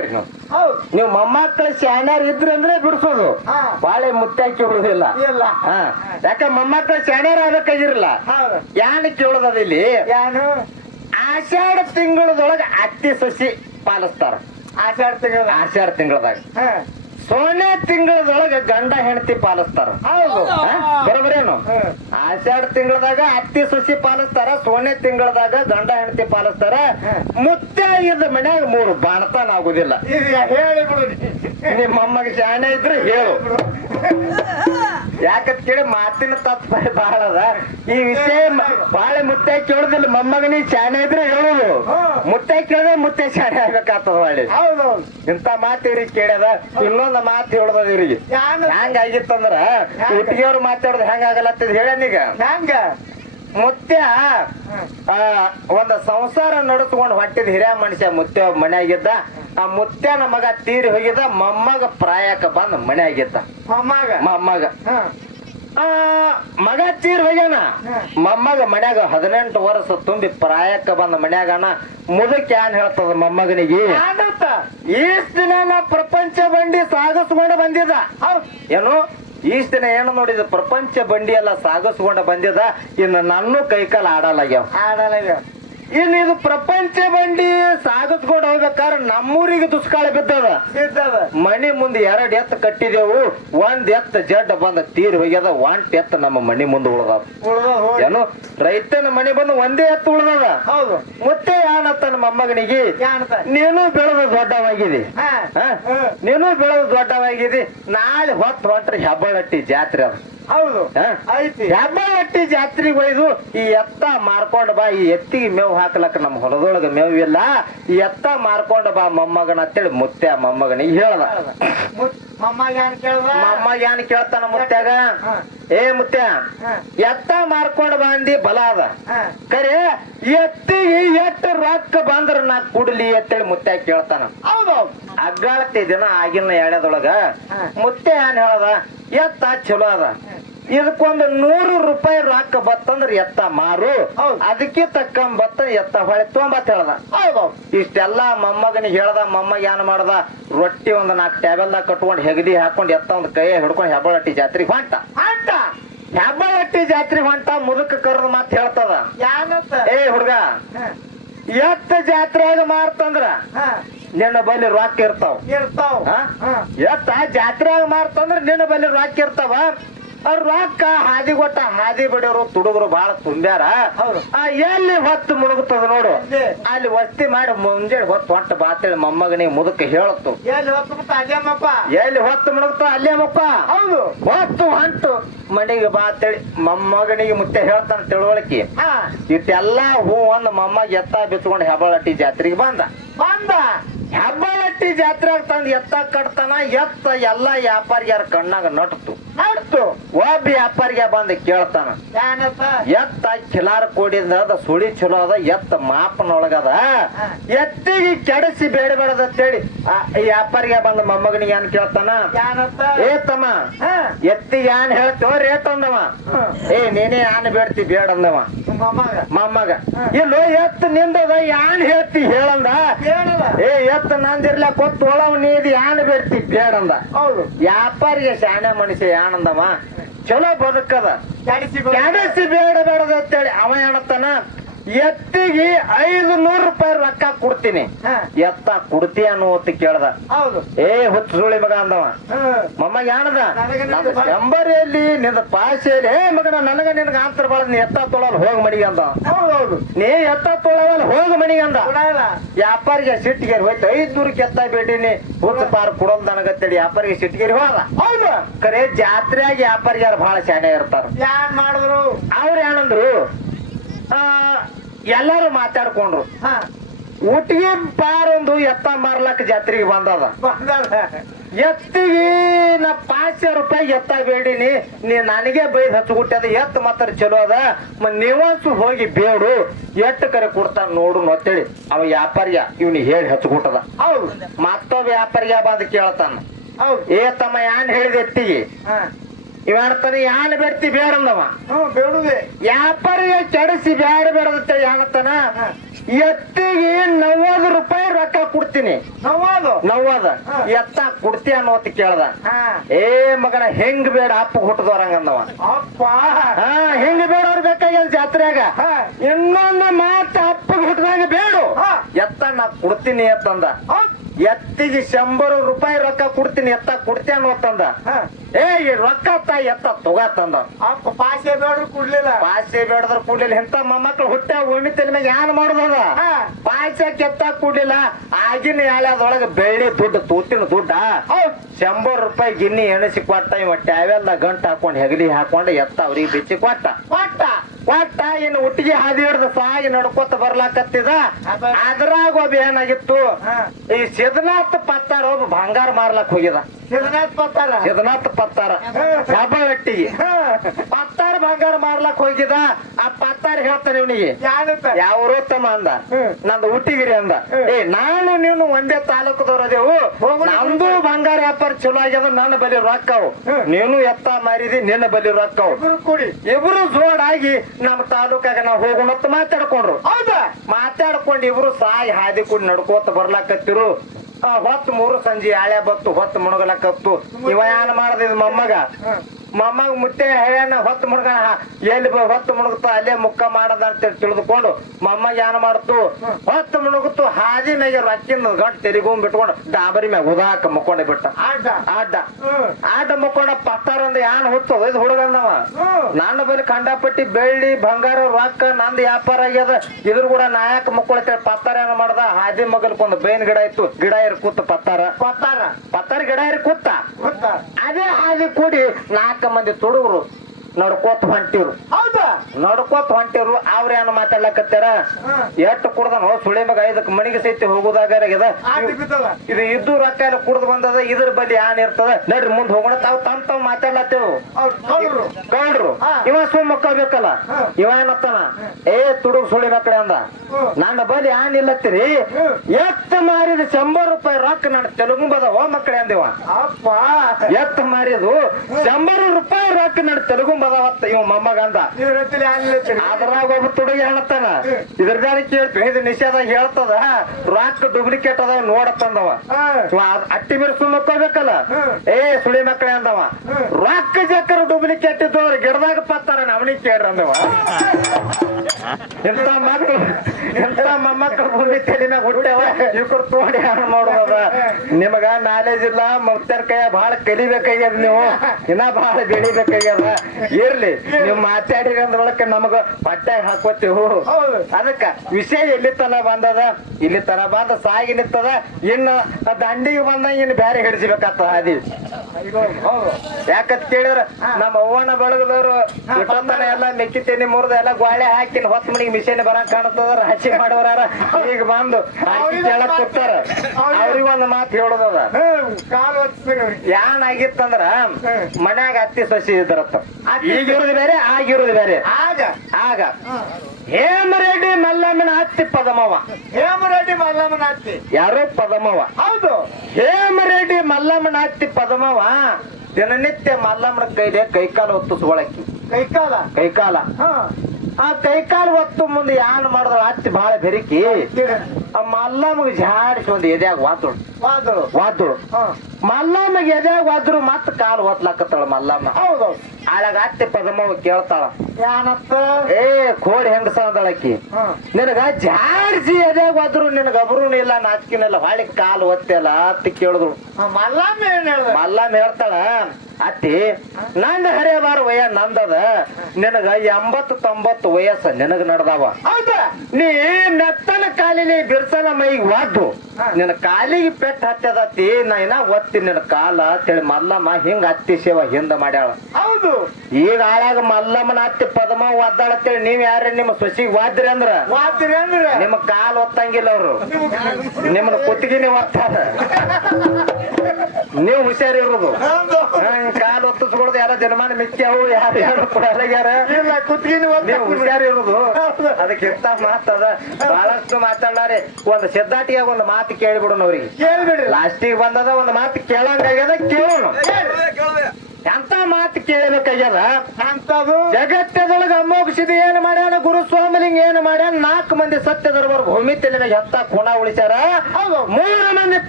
ಕೇಳ್ರಿ ನೀವು ಮೊಮ್ಮಕ್ಕಳ ಶಾಣ್ಯಾರ ಇದ್ರಿ ಅಂದ್ರೆ ಬಿಡಿಸೋದು ಬಾಳೆ ಮುತ್ತೆ ಕೇಳುದಿಲ್ಲ ಯಾಕ ಮೊಮ್ಮಕ್ಕಳ ಶಾಣ್ಯಾರ ಆಗ್ಬೇಕಾಗಿರಲ್ಲ ಯಾನ್ ಕೇಳೋದದ ಇಲ್ಲಿ ಆಷಾಢ ತಿಂಗಳದೊಳಗ ಅತ್ತಿ ಸಸಿ ಪಾಲಿಸ್ತಾರ ಆಷಾಢ ತಿಂಗಳದಾಗ ಸೋನೆ ತಿಂಗಳದೊಳಗ ಗಂಡ ಹೆಂಡತಿ ಪಾಲಿಸ್ತಾರ ಬರೋಬರೇನು ಆಷಾಢ ತಿಂಗಳದಾಗ ಅತ್ತಿ ಸಸಿ ಪಾಲಿಸ್ತಾರ ಸೋನೆ ತಿಂಗಳದಾಗ ಗಂಡ ಹೆಂಡತಿ ಪಾಲಿಸ್ತಾರ ಮುತ್ತೆ ಇದ್ದ ಮನ್ಯಾಗ 3 ಬಾಣತಾನ ಆಗುದಿಲ್ಲ ಹೇಳಿ ನಿಮ್ಮ ಮೊಮ್ಮಗ ಶಾಣೆ ಇದ್ರೆ ಹೇಳು ಯಾಕಂತ ಕೇಳಿ ಮಾತಿನ ತತ್ವ ಬಹಳ ಅದ ಈ ವಿಷಯ ಬಾಳೆ ಮುತ್ತೆ ಕೇಳುದಿಲ್ಲ ಮೊಮ್ಮಗನಿ ಶಾಣೆ ಇದ್ರೆ ಹೇಳುದು ಮುತ್ತೆ ಕೇಳಿದ್ರೆ ಮುತ್ತೆ ಶಾಣೆ ಆಗ್ಬೇಕಾಗ್ತದ ಒಳ್ಳೆ ಇಂತ ಮಾತು ಇವ್ರಿಗೆ ಕೇಳ್ಯದ ಇನ್ನೊಂದು ಮಾತು ಹೇಳದ ಇವ್ರಿಗೆ ಹೆಂಗ ಆಗಿತ್ತಂದ್ರ ಹುಟ್ಟಿಗೆಯವ್ರು ಮಾತಾಡೋದು ಹೆಂಗ ಆಗಲತ್ತದ ಹೇಳನೀಗ ಹೆಂಗ ಮುತ್ಯ ಒಂದ ಸಂಸಾರ ನಡೆಸ್ಕೊಂಡು ಹೊಟ್ಟಿದ ಹಿರಿಯ ಮನುಷ್ಯ ಮುತ್ಯ ಮನ್ಯಾಗಿದ್ದ ಆ ಮುತ್ಯನ ಮಗ ತೀರಿ ಹೋಗಿದ್ದ ಮೊಮ್ಮಗ ಪ್ರಾಯಕ್ಕೆ ಬಂದ ಮನ್ಯಾಗಿದ್ದ ಮೊಮ್ಮಗ ಮಗ ತೀರ್ ಹೋಗ್ಯಾನ ಮೊಮ್ಮಗ ಮನ್ಯಾಗ 18 ವರ್ಷ ತುಂಬಿ ಪ್ರಾಯಕ್ಕೆ ಬಂದ ಮನ್ಯಾಗನ ಮುದಕ್ಕೆ ಏನ್ ಹೇಳ್ತದ ಮೊಮ್ಮಗನಿಗೆ ಈಸ್ಟ್ ದಿನ ನಾ ಪ್ರಪಂಚ ಬಂಡಿ ಸಾಗಿಸ್ಕೊಂಡು ಬಂದಿದ್ದ ಏನು ಈಸ್ಟ್ ದಿನ ಏನು ನೋಡಿದ ಪ್ರಪಂಚ ಬಂಡಿ ಎಲ್ಲ ಸಾಗಿಸ್ಕೊಂಡು ಬಂದಿದ ಇನ್ನು ನನ್ನ ಕೈಕಾಲ ಆಡಲಾಗ್ಯಾವ ಇನ್ನು ಇದು ಪ್ರಪಂಚ ಬಂಡಿ ಸಾಗಿಸ್ಕೊಂಡು ಹೋಗ್ಬೇಕಾದ್ರೆ ನಮ್ಮೂರಿಗೆ ದುಷ್ಕಾಳ ಬಿದ್ದದ ಮನಿ ಮುಂದೆ 2 ಎತ್ತು ಕಟ್ಟಿದೆವು 1 ಎತ್ತು ಜಡ್ಡ ಬಂದ ತೀರ್ ಹೋಗ್ಯದ 1 ಎತ್ತು ನಮ್ಮ ಮನಿ ಮುಂದೆ ಉಳ್ದ ಏನು ರೈತನ ಮನಿ ಬಂದು 1 ಎತ್ತು ಉಳ್ದದ ಮತ್ತೆ ಏನತ್ತ ನಮ್ಮ ಮೊಮ್ಮಗನಿಗೆ ನೀನು ಬೆಳೆದು ದೊಡ್ಡವಾಗಿದೆ ನಾಳೆ ಹೊಂಟ್ರಿ ಹೆಬ್ಬಳಟ್ಟಿ ಜಾತ್ರೆ ಅದು ಹೆಬ್ಬಳಟ್ಟಿ ಜಾತ್ರೆಗೆ ಒಯ್ದು ಈ ಎತ್ತ ಮಾರ್ಕೊಂಡ್ ಬಾ ಈ ಎತ್ತಿಗೆ ಮೇವು ಹಾಕ್ಲಕ್ಕ ನಮ್ಮ ಹೊಲದೊಳಗ ಮೇವು ಇಲ್ಲ ಈ ಎತ್ತ ಮಾರ್ಕೊಂಡ್ ಬಾ ಮೊಮ್ಮಗನ ಅಂತೇಳಿ ಮುತ್ಯ ಮೊಮ್ಮಗನಿಗೆ ಹೇಳ್ದ ಮೊಮ್ಮಗ ಏನ್ ಕೇಳ್ತಾನ ಮುತ್ಯಾಗ ಏ ಮುತ್ಯ ಎತ್ತ ಮಾರ್ಕೊಂಡ್ ಬಂದಿ ಬಲ ಅದ ಕರೆ ಎತ್ತಿಗೆ ಎಷ್ಟು ರೊಕ್ಕ ಬಂದ್ರ ನಾ ಕುಡ್ಲಿ ಅಂತೇಳಿ ಮುತ್ಯ ಕೇಳ್ತಾನ ಅಗ್ಗಾಳತಿ ದಿನ ಆಗಿನ ಎಳೆದೊಳಗ ಮುತ್ಯ ಏನ್ ಹೇಳದ ಎತ್ತ ಚಲೋ ಅದ ಇದಕ್ಕೊಂದು 100 ರೂಪಾಯಿ ರೊಕ್ಕ ಬತ್ತಂದ್ರ ಎತ್ತ ಮಾರು ಅದಕ್ಕೆ ತಕ್ಕಂಬ ಬತ್ತ ಎತ್ತ ಹೊಳೆ ತೊಂಬತ್ ಹೇಳ್ದ ಇಷ್ಟೆಲ್ಲಾ ಮೊಮ್ಮಗನಿಗೆ ಹೇಳ್ದ ಮೊಮ್ಮಗ ಏನ್ ಮಾಡ್ದ ರೊಟ್ಟಿ ಒಂದು 4 ಟ್ಯಾಬೆಲ್ದಾಗ ಕಟ್ಕೊಂಡ್ ಹೆಗದಿ ಹಾಕೊಂಡ್ ಎತ್ತ ಒಂದ್ ಕೈ ಹಿಡ್ಕೊಂಡ್ ಹೆಬ್ಬಳಟ್ಟಿ ಜಾತ್ರೆಗೆ ಹೊಂಟ ಹೆಬ್ಬಳಟ್ಟಿ ಜಾತ್ರೆಗೆ ಹೊಂಟ ಮುದುಕ ಕರೆದು ಮಾತ್ ಹೇಳ್ತದ ಏ ಹುಡ್ಗ ಎತ್ತ ಜಾತ್ರೆಯಾಗ ಮಾರ್ತಂದ್ರ ನಿನ್ನ ಬಲ್ಲಿ ರೊಕ್ಕ ಇರ್ತಾವ ಎತ್ತ ಜಾತ್ರೆಯಾಗ ಮಾರ್ತಂದ್ರ ನಿನ್ನ ಬಲ್ಲಿ ರೊಕ್ಕ ಇರ್ತಾವ ಅವ್ರ ರೊಕ್ಕ ಹಾದಿ ಬಡಿಯೋರು ತುಡುಗರು ಬಾಳ ತುಂಬ್ಯಾರ ಎಲ್ಲಿ ಹೊತ್ತು ಮುಳುಗುತ್ತದ ನೋಡು ಅಲ್ಲಿ ವಸ್ತಿ ಮಾಡಿ ಮುಂಜಾನೆ ಹೊತ್ತು ಬಾತೇಳಿ ಮೊಮ್ಮಗನಿಗೆ ಮುದುಕ ಹೇಳತ್ತು ಎಲ್ಲಿ ಹೊತ್ತು ಮುಳುಗುತ್ತ ಅಲ್ಲೇ ಮಪ್ಪ ಹೊತ್ತು ಹೊಂಟು ಮನೆಗೆ ಬಾತೇಳಿ ಮೊಮ್ಮಗನಿಗೆ ಮುತ್ತೆ ಹೇಳ್ತಾನ ತಿಳುವಳಿಕೆ ಇಟ್ಟೆಲ್ಲಾ ಹೂ ಒಂದು ಮೊಮ್ಮಗ ಎತ್ತ ಬಿಚ್ಕೊಂಡು ಹೆಬ್ಬಳಟ್ಟಿ ಜಾತ್ರೆಗೆ ಬಂದ ಹೆಬ್ಬಳಟ್ಟಿ ಜಾತ್ರೆ ತಂದ್ ಎತ್ತ ಕಟ್ತಾನ ಎತ್ತ ಎಲ್ಲಾ ವ್ಯಾಪಾರಿಗಾರ ಕಣ್ಣಾಗ ನಟ್ತು ಒಬ್ಬ ವ್ಯಾಪಾರಿಗೆ ಬಂದ್ ಕೇಳ್ತಾನ ಎತ್ತ ಕಿಲಾರ ಕೋಡಿದ ಸುಳಿ ಚಲೋ ಅದ ಎತ್ತ ಮಾಪನೊಳಗದ ಎತ್ತಿಗೆ ಕೆಡಿಸಿ ಬೇಡಬೇಡದ ಅಂತೇಳಿ ವ್ಯಾಪಾರಿಗೆ ಬಂದ ಮೊಮ್ಮಗನಿಗೆ ಏನ್ ಕೇಳ್ತಾನ ಏ ತಮ್ಮ ಎತ್ತಿಗೆ ಏನ್ ಹೇಳ್ತೇವ ರೇಟ್ ಅಂದವ ನೀನೇ ಏನ್ ಬೇಡ್ತಿ ಬೇಡ ಅಂದವ ಮೊಮ್ಮಗ ಇಲ್ಲೋ ಎತ್ತ ನಿಂದದ ಏನ್ ಹೇಳ್ತಿ ಹೇಳಂದ ಎತ್ತ ನಂದಿರ್ಲ ಕೊಟ್ಟು ಒಳವ್ ನೀದಿ ಏನ್ ಬೇಡ್ತಿ ಬೇಡಂದ ವ್ಯಾಪಾರಿಗೆ ಶಾಣೆ ಮನುಷ್ಯ ಏನಂದವ ಚಲೋ ಬದುಕದ ಕೆಡಿಸಿ ಬೇಡಬೇಡದ ಅಂತೇಳಿ ಅವ ಏನತ್ತಾನ ಎತ್ತಿಗೆ 500 ರೂಪಾಯಿ ರೊಕ್ಕ ಕೊಡ್ತೀನಿ ಎತ್ತ ಕೊಡ್ತಿ ಅನ್ನೋತ್ ಕೇಳ್ದ ಏ ಹುಚ್ಚ ಸುಳಿ ಮಗ ಅಂದವ ಮೊಮ್ಮಗ ಏನದ ಎಂಬರಿಯಲ್ಲಿ ನಿಂದ ಪಾಸೆಯಲ್ಲಿ ಮಗನ ನನಗ ನಿನ್ಗ ಆಂತರ ಬಾಳ ನೀ ಎತ್ತ ತೊಳಲ್ ಹೋಗ್ ಮನಿಗೆ ಅಂದ ನೀ ಎತ್ತ ತೊಳವಲ್ ಹೋಗ್ ಮನಿಗೆ ಅಂದ ವ್ಯಾಪಾರಿಗೆ ಸಿಟ್ಟಿಗೇರಿ ಹೋಯ್ತು 500 ಎತ್ತ ಬೇಡಿನಿ ಹುಚ್ಚ ಪಾರ್ ಕೊಡೋದ್ ನನಗತ್ತೇಳಿ ವ್ಯಾಪಾರಿಗೆ ಸಿಟ್ಟಿಗೇರಿ ಹೋದ ಕರೆ ಜಾತ್ರೆಯಾಗಿ ವ್ಯಾಪಾರಿಗಾರ ಬಹಳ ಶಾಣೆ ಇರ್ತಾರ ಏನ್ ಮಾಡಿದ್ರು ಅವ್ರ ಏನಂದ್ರು ಎಲ್ಲಾರು ಮಾತಾಡ್ಕೊಂಡ್ರು ಒಟ್ಟಿಗೆ ಪಾರೊಂದು ಎತ್ತ ಮಾರ್ಲಕ್ ಜಾತ್ರೆಗೆ ಬಂದದ ಎತ್ತಿಗೆ ನಾ 500 ರೂಪಾಯಿ ಎತ್ತ ಬೇಡಿನಿ ನೀ ನನಗೆ ಬೈದ್ ಹಚ್ಚಿಬಿಟ್ಟದ ಎತ್ತ ಮಾತ್ರ ಚಲೋ ಅದ ನೀವಂಸು ಹೋಗಿ ಬೇಡು ಎಟ್ಟು ಕರೆ ಕೊಡ್ತಾನ ನೋಡು ಅಂತೇಳಿ ಅವ ವ್ಯಾಪಾರಿಯ ಇವ್ನಿಗೆ ಹೇಳಿ ಹಚ್ಚಿಬಿಟ್ಟದ ಮತ್ತೊಬ್ಬ ವ್ಯಾಪಾರಿಯ ಬಂದ್ ಕೇಳ್ತಾನ ಏ ತಮ್ಮ ಏನ್ ಹೇಳಿದ ಎತ್ತಿಗೆ ಇವಾಡ್ತಾನೆ ಯಾನ್ ಬೇಡ್ತಿ ಬೇಡಂದವ ಬೇಡುವೆ ವ್ಯಾಪಾರಿಗೆ ಕೆಡಿಸಿ ಬೇಡ ಬೇಡದಂತ ಏನತ್ತಾನ ಎತ್ತಿಗೆ 90 ರೂಪಾಯಿ ರೊಕ್ಕ ಕೊಡ್ತೀನಿ. 90 ಎತ್ತ ಕೊಡ್ತಿ ಅನ್ನೋತ್ ಕೇಳ್ದ. ಏ ಮಗನ ಹೆಂಗ್ ಬೇಡ ಅಪ್ಪ ಹುಟ್ಟದವ್ರಂಗಂದವ. ಹೆಂಗ್ ಬೇಡ ಅವ್ರು ಬೇಕಾಗ್ಯದ ಜಾತ್ರೆಯಾಗ. ಇನ್ನೊಂದು ಮಾತು ಅಪ್ಪ ಹುಟ್ಟದಾಗ ಬೇಡು ಎತ್ತ ನಾ ಕೊಡ್ತೀನಿ ಎತ್ತಂದ. ಎತ್ತಿಗೆ 100 ರೂಪಾಯಿ ರೊಕ್ಕ ಕೊಡ್ತೀನಿ ಎತ್ತ ಕೊಡ್ತಿ ಅನ್ನೋತಂದ. ಏ ರೊಕ್ಕ ಎತ್ತ ತಗೋತಂದ. ಪಾಸೆ ಬೇಡ್ರು ಕೊಡ್ಲಿಲ್ಲ. ಎಂತ ಮೊಮ್ಮಕ್ಳು ಹುಟ್ಟ ಉಣ್ಣಿ ತಲೆ ಮ್ಯಾಗ ಏನ್ ಮಾಡುದದ. ಪಾಯಸ ಕೆತ್ತ ಕೊಡ್ಲಿಲ್ಲ. ಆಗಿನ ಯಾಳ್ಯದೊಳಗ ಬೆಳ್ಳಿ ದುಡ್ಡು ತೂತಿನ ದುಡ್ಡ 100 ರೂಪಾಯಿ ಗಿನ್ನಿ ಎಣಸಿ ಕೊಟ್ಟ. ಇವ ಟ್ಯಾವೆಲ್ಲ ಗಂಟು ಹಾಕೊಂಡು ಹೆಗಲಿ ಹಾಕೊಂಡು ಎತ್ತ ಅವ್ರಿಗೆ ಬಿಚ್ಚಿ ಕೊಟ್ಟ. ಇನ್ನು ಒಟ್ಟಿಗೆ ಹಾದಿ ಹಿಡ್ದು ಸಾಗಿ ನಡ್ಕೋತ ಬರ್ಲಾಕತ್ತಿದ. ಅದ್ರಾಗ ಒಬ್ಬ ಏನಾಗಿತ್ತು, ಈ ಸಿದ್ಧನಾಥ್ ಪತ್ತಾರ ಒಬ್ಬ ಬಂಗಾರ ಮಾರ್ಲಕ್ ಹೋಗಿದ. ಸಿದ್ಧನಾಥ್ ಪತ್ತಾರ ಒಟ್ಟಿಗೆ ಪತ್ತಾರ ಬಂಗಾರ ಮಾರ್ಲಕ್ ಹೋಗಿದ. ಆ ಪತ್ತಾರ ಹೇಳ್ತಾನೆ ಇವನಿಗೆ, ಯಾವ್ರೋ ತಮ್ಮ ಅಂದ, ನಂದು ಹುಟ್ಟಿಗಿರಿ ಅಂದ. ನಾನು ನೀನು ಒಂದೇ ತಾಲೂಕದವ್ರದೇವು, ನಮ್ದು ಬಂಗಾರ ವ್ಯಾಪಾರ ಚಲೋ ಆಗ್ಯದ, ನನ್ನ ಬಲಿ ರೊಕ್ಕವು, ನೀನು ಎತ್ತ ಮಾರಿದಿ, ನಿನ್ನ ಬಲಿ ರೊಕ್ಕವು. ಇಬ್ರು ಜೋಡಾಗಿ ನಮ್ಮ ತಾಲೂಕಾಗ ನಾವು ಹೋಗೋಣತ್ ಮಾತಾಡ್ಕೊಂಡ್ರು. ಮಾತಾಡ್ಕೊಂಡು ಇಬ್ರು ಸಾಯಿ ಹಾದಿ ಕೂಡಿ ನಡ್ಕೋತ ಬರ್ಲಾಕತ್ತಿರು. ಹೊತ್ತು 3 ಸಂಜೆ ಆಳ್ಯ ಬತ್ತು, ಹೊತ್ತು ಮುಣಗಲಕತ್ತು. ಇವ ಏನ್ ಮಾಡದ ಮೊಮ್ಮಗ ಮುತ್ತೆ ಹೇಳ್ಯಾನ, ಹೊತ್ತು ಮುಣಗ ಎಲ್ಲಿ ಹೊತ್ತು ಮುಣಗುತ್ತ ಅಲ್ಲೇ ಮುಕ್ಕ ಮಾಡದ ಅಂತ ತಿಳಿದುಕೊಂಡು ಮೊಮ್ಮಗ ಏನ್ ಮಾಡ್ತು, ಹೊತ್ತು ಮುಣಗುತ್ತು ಹಾದಿ ಮ್ಯಾಗ ರೊಕ್ಕಿನ ಗಂಟು ತೆರಿಗೊಂಡ್ ಬಿಟ್ಕೊಂಡು ಡಾಬರಿ ಮ್ಯಾಗ ಉದಾಕ ಮುಕ್ಕೊಂಡೆ ಬಿಟ್ಟ. ಆಟ ಮುಕ್ಕೊಂಡ ಪತ್ತಾರಂದ ಏನ್ ಹುಟ್ಟದ ಇದು ಹುಡುಗಂದವ. ನನ್ನ ಬಳಿ ಕಂಡಾಪಟ್ಟಿ ಬೆಳ್ಳಿ ಬಂಗಾರ ರೊಕ್ಕ ನಂದು ವ್ಯಾಪಾರ ಆಗ್ಯದ, ಇದ್ರ ಕೂಡ ನಾಯಕ ಮುಕ್ಕೊಳತೇಳಿ ಪತ್ತಾರ ಏನ್ ಮಾಡ್ದ, ಹಾದಿ ಮಗಲ್ಕೊಂದು ಬೇನ್ ಗಿಡ ಇತ್ತು, ಗಿಡ ಇರ್ ಕೂತ ಪತ್ತಾರ ಗಿಡ ಇರ್ ಕೂತ. ಅದೇ ಹಾದಿ ಕೂಡಿ 4 ಮಂದಿ ತುಡುಗರು ನಡ್ಕೋತ ಹೊಂಟಿವ್ರು. ನಡ್ಕೋತ ಅವ್ರ ಏನ್ ಮಾತಾಡ್ಲಕತ್ತಾರ, ಎಷ್ಟು ಕುಡ್ದನೋ ಸುಳಿ ಮಗ 5 ಮಣಿಗೆ ಸೈತಿ ಹೋಗುದಾಗ ಇದು ಇದ್ದು ರೊಕ್ಕ ಎಲ್ಲ ಕುಡ್ದು ಬಂದದ, ಇದ್ರ ಬಳಿ ಏನ್ ಇರ್ತದ ನಡ್ರಿ ಮುಂದ್ ಹೋಗೋಣ. ತಾವ್ ಮಾತಾಡ್ಲತ್ತೇವು ಗೌಡ್ರು. ಇವ ಸುಮ್ ಮಕ್ಕಬೇಕಲ್ಲ, ಇವ ಏನತ್ತಾನ, ಏ ತುಡುಗ್ ಸುಳಿ ಮಕ್ಕಳೇ ಅಂದ, ನನ್ನ ಬಳಿ ಏನ್ ಇಲ್ಲತ್ತೀರಿ, ಎತ್ತ ಮಾರಿದ 100 ರೂಪಾಯಿ ರೊಕ್ಕ ನನ್ನ ತೆಲುಗುಂಬದ ಓ ಮಕ್ಕಳೇ ಅಂದಿವ. ಎತ್ತ ಮಾರಿದು 100 ರೂಪಾಯಿ ರೊಕ್ಕ ನನ್ನ ತೆಲುಗು ಬದವತ್ತ ಇವ್ ಮೊಮ್ಮಗ ಅಂದ. ಅದ್ರಾಗ ಒಬ್ಬ ತುಡುಗಿ ಹೇಳತ್ತಾನ, ಇದ್ರದಾರ ಕೇಳ್ತು, ಇದು ನಿಷೇಧ ಹೇಳ್ತದ, ರೊಕ್ಕ ಡೂಪ್ಲಿಕೇಟ್ ಅದಾವ ನೋಡತ್ತಂದವ. ಅಟ್ಟಿ ಬೇರೆ ಸುಮ್ಮಕ್ಕೋಬೇಕಲ್ಲ, ಏ ಸುಳಿ ಮಕ್ಕಳೇ ಅಂದವ. ರೊಕ್ಕ ಜಕ್ಕರ ಡೂಪ್ಲಿಕೇಟ್ ಇದ್ದವ್ರ ಗಿಡದಾಗ ಪತ್ತಾರ ಅವನಿಗೆ ಕೇಳ್ರಿ ಅಂದವ. ಎಂತ ಮೊಮ್ಮಕ್ಕಳು ಭೂಮಿ ತೆಲಿನಾಗ ಹುಟ್ಟ್ಯಾವ, ಇವ್ರು ತೋಡಿ ಹಣ ಮಾಡೋದ. ನಿಮಗ ನಾಲೆಜ್ ಇಲ್ಲ, ಮುಕ್ತಾರ ಕೈಯ ಬಹಳ ಕಲಿಬೇಕಾಗ್ಯದ, ನೀವು ಇನ್ನ ಬಹಳ ಬೆಳಿಬೇಕಾಗ್ಯದ. ಇರ್ಲಿ, ನೀವು ಮಾತಾಡಿರಿ ಅಂದ್ರೊಳಕ ನಮಗ ಪಟ್ಟಾಗ ಹಾಕೋತೀವಿ. ಅದಕ್ಕ ವಿಷಯ ಎಲ್ಲಿ ತನ ಬಂದದ, ಇಲ್ಲಿ ತನ ಬಂದ ಸಾಗಿ ನಿತ್ತದ. ಇನ್ನು ದಂಡಿಗೆ ಬಂದ ಇನ್ನು ಬ್ಯಾರೆ ಹಿಡಿಸಬೇಕಾಗ್ತದ ಹಾದಿ. ಯಾಕತ್ ಕೇಳಿದ್ರ ನಮ್ಮ ಅವ್ವನ ಬಳಗದವ್ರು ಇಟ್ಟೊಂದನ ಎಲ್ಲ ಮೆಕ್ಕಿ ತೆನಿ ಮುರಿದ ಎಲ್ಲ ಗ್ವಾಳೆ ಹಾಕಿ ಹೊತ್ತು ಮನಿಗೆ ಮಿಷನ್ ಬರಂಗ್ ಕಾಣತದ. ರಾಶಿ ಮಾಡೋರಾರ ಈಗ ಬಂದು ಕೇಳಕ್ ಕೊಡ್ತಾರ. ಅವ್ರಿಗೊಂದು ಮಾತು ಹೇಳೋದದ, ಯಾನ್ ಆಗಿತ್ತಂದ್ರ ಮನ್ಯಾಗ ಅತ್ತಿ ಸಸಿ ಇದ್ರತ್ತ. ಈಗಿರೋದು ಬೇರೆ, ಆಗಿರೋದು ಬೇರೆ. ಆಗ ಹೇಮರೆಡ್ಡಿ ಮಲ್ಲಮ್ಮನ ಅತ್ತಿ ಪದಮವ. ಹೇಮರೆಡ್ಡಿ ಮಲ್ಲಮ್ಮನ ಅತ್ತಿ ಯಾರೋ ಪದಮವ. ಹೌದು, ಹೇಮರೆಡ್ಡಿ ಮಲ್ಲಮ್ಮನ ಅತ್ತಿ ಪದಮವ ದಿನನಿತ್ಯ ಮಲ್ಲಮ್ಮನ ಕೈಲೆ ಕೈಕಾಲು ಒತ್ತಿಸ್ಕೊಳಕ್ಕಿ. ಕೈಕಾಲ ಆ ಕೈಕಾಲು ಒತ್ತು ಮುಂದೆ ಯಾನ್ ಮಾಡಿದ್ರ ಅತ್ತಿ ಬಹಳ ಬೆರಿಕಿ ಆ ಮಲ್ಲಮ್ಮಗ ಜಾಡಿಸಿ ಒಂದು ಎದ್ಯಾಗ ವಾದ್ರು ಮಲ್ಲಮ್ಮಗ ಎದ್ಯಾಗ ವಾದ್ರು ಮತ್ತ ಕಾಲು ಒತ್ಲಾಕತ್ತಾಳ ಮಲ್ಲಮ್ಮ. ಹೌದು, ಆಳಾಗ ಅತ್ತಿ ಪದಮವ ಕೇಳ್ತಾಳ, ಏನತ್ತ ಏ ಕೋಡಿ ಹೆಂಗಸದಳಕ್ಕಿ, ನಿನಗ ಜಾಡಿಸಿ ಎದ್ಯಾಗ ವಾದ್ರು ನಿನಗ ಅಬ್ರೂನು ಇಲ್ಲ ನಾಚಿಕಿನಿಲ್ಲ, ಹೊಳಿ ಕಾಲು ಒತ್ತಲ್ಲ ಅತ್ತಿ ಕೇಳಿದ್ರು. ಮಲ್ಲಮ್ಮ ಹೇಳ್ತಾಳ, ಅತ್ತಿ ನಂದ ಹರಿಯಬಾರ ವಯ ನಂದದ, ನಿನಗ 80-90 ವಯಸ್ಸ ನಿನಗ ನಡ್ದಾವ. ನೀ ಮೆತ್ತನ ಕಾಲಿನಿ ಬಿರ್ಸನ ಮೈಗೆ ವಾದ್ದು ನಿನ್ನ ಕಾಲಿಗೆ ಪೆಟ್ಟು ಹತ್ತದತ್ತಿ, ನಾ ಇನ್ನ ಒತ್ತೀನಿ ನಿನ್ನ ಕಾಲ ಅಂತೇಳಿ ಮಲ್ಲಮ್ಮ ಹಿಂಗ ಅತ್ತಿ ಸೇವ ಹಿಂದ ಮಾಡ್ಯಾಳ. ಹೌದು, ಈಗ ಆಳಾಗ ಮಲ್ಲಮ್ಮನ ಅತ್ತಿ ಪದಮ ಒದ್ದಾಳ ಅಂತೇಳಿ ನೀವ್ ಯಾರೇ ನಿಮ್ಮ ಸೊಸಿಗೆ ವಾದ್ರಿ ಅಂದ್ರ ನಿಮ್ಮ ಕಾಲ್ ಒತ್ತಂಗಿಲ್ಲ ಅವ್ರು, ನಿಮ್ಮನ್ನ ಕುತ್ತಿಗೆನೆ ಒತ್ತಾರ. ನೀವು ಹುಷಾರಿರೋದು, ಕಾಲು ಒತ್ತಿಸ್ಕೊಳ್ದು ಯಾರ ಜನಮಾನ ಮಿಕ್ಕ್ಯಾವು, ಯಾರು ಕೊಡಲಾಗ್ಯಾರ, ನೀವು ಹುಷಾರಿರೋದು. ಅದಕ್ಕಿಂತ ಮಾತದ ಬಹಳಷ್ಟು ಮಾತಾಡ್ಲಾರೆ. ಒಂದು ಸಿದ್ಧಾಟಿಯಾಗ ಒಂದು ಮಾತು ಕೇಳಿಬಿಡೋಣ ಅವ್ರಿಗೆ. ಲಾಸ್ಟಿಗೆ ಬಂದದ ಒಂದು ಮಾತು ಕೇಳಂಗಾಗ್ಯದ, ಕೇಳೋಣ. ಎಂತ ಮಾತು ಕೇಳಬೇಕಾಗ್ಯದ ಅಂತದು ಜಗತ್ತದೊಳಗ ಅಮೋಘಸಿದ ಏನ್ ಮಾಡ್ಯಾನ ಗುರುಸ್ವಾಮಿಲಿಂಗ ಏನ್ ಮಾಡ್ಯಾನ 4 ಮಂದಿ ಸತ್ಯ ದರ್ಬಾರ್ ಭೂಮಿ ತೆಲೆ ಎತ್ತ ಕುಣ ಉಳಿಸ್ಯಾರ 3 ಮಂದಿ